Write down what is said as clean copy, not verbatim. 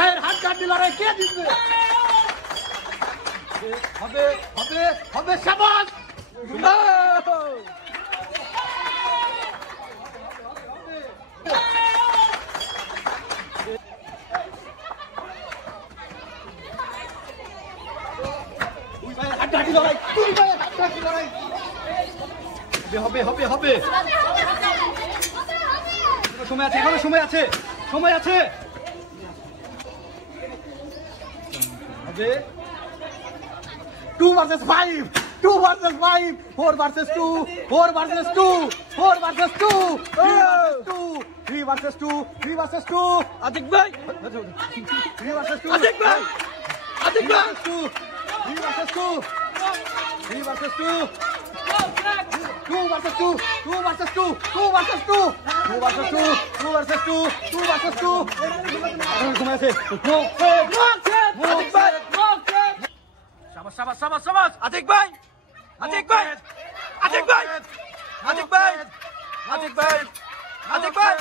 ভাইয়ের হাড্ডাহাড্ডি লড়াই কে জিতবে? হবে হবে হবে শাবাশ! দুই ভাইয়ের হাড্ডাহাড্ডি লড়াই, দুই ভাইয়ের হাড্ডাহাড্ডি লড়াই হবে হবে হবে। সময় আছে, এখনো সময় আছে, সময় আছে। হবে 2 versus 5, 2 versus 5, 4 versus 2, 4 versus 2, 4 versus 2, 3 versus 2, 3 versus 2, Atik ভাই 3 versus 2, আতিক ভাই, আতিক ভাই 3 versus 2, 3 versus 2, 2 versus 2, 2 versus 2, 2 versus 2, 2 versus 2, 2 versus 2, 2 versus 2, সময় আছে। শাবাশ শাবাশ শাবাশ আতিক ভাই, আতিক ভাই, আতিক ভাই, আতিক ভাই, আতিক ভাই, আতিক ভাই।